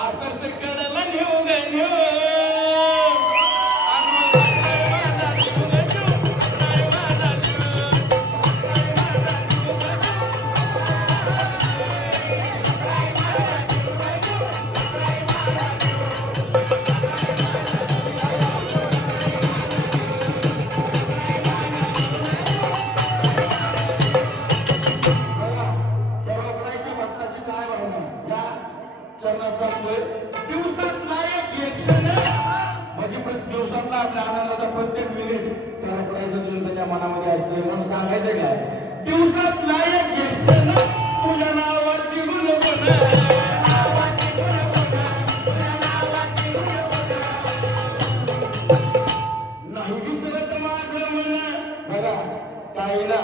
असंच कडला नेऊ ग दिवसात एक क्षण म्हणजे दिवसातला आपल्या आनंदाचा प्रत्येक मिनिट त्या रोकडायचं चिंतन त्या मनामध्ये असते म्हणून सांगायचं काय दिवसात एक क्षण तुझ्या नावाची नाही विसरत माझं मन बघा ताईला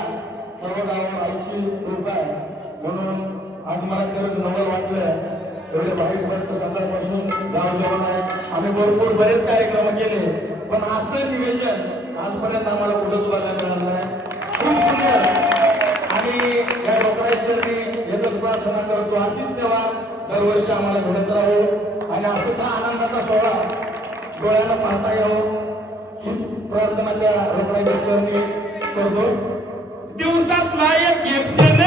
सर्व गावावर आईची कृपा आहे म्हणून आज मला खरंच नवल वाटलं एवढे वाईट सकाळपासून गाव जेवण आहे आम्ही भरपूर बरेच कार्यक्रम केले पण असं निवेदन आजपर्यंत आम्हाला कुठंच बघायला मिळालं नाही खूप सुंदर आणि या रोकडायची मी एकच प्रार्थना करतो अशीच सेवा दरवर्षी आम्हाला घडत राहो आणि असंच आनंदाचा सोहळा डोळ्याला पाहता यावं हीच प्रार्थना त्या रोकडायच्या चरणी करतो दिवसात एक क्षण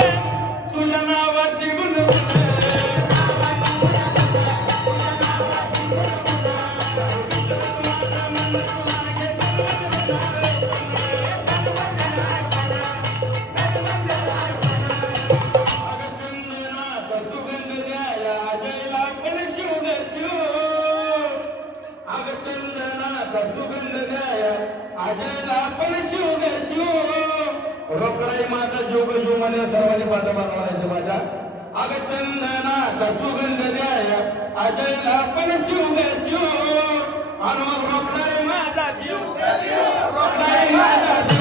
तुझ्या नावाची रोकडाई माझा जीव जीव मध्ये सर्वांनी पाठोपाठ म्हणायचं माझ्या अग चंदनाचा सुगंध द्याया अजयला पण शिव आणि रोकडाई माझा जीव रोकडाई माझा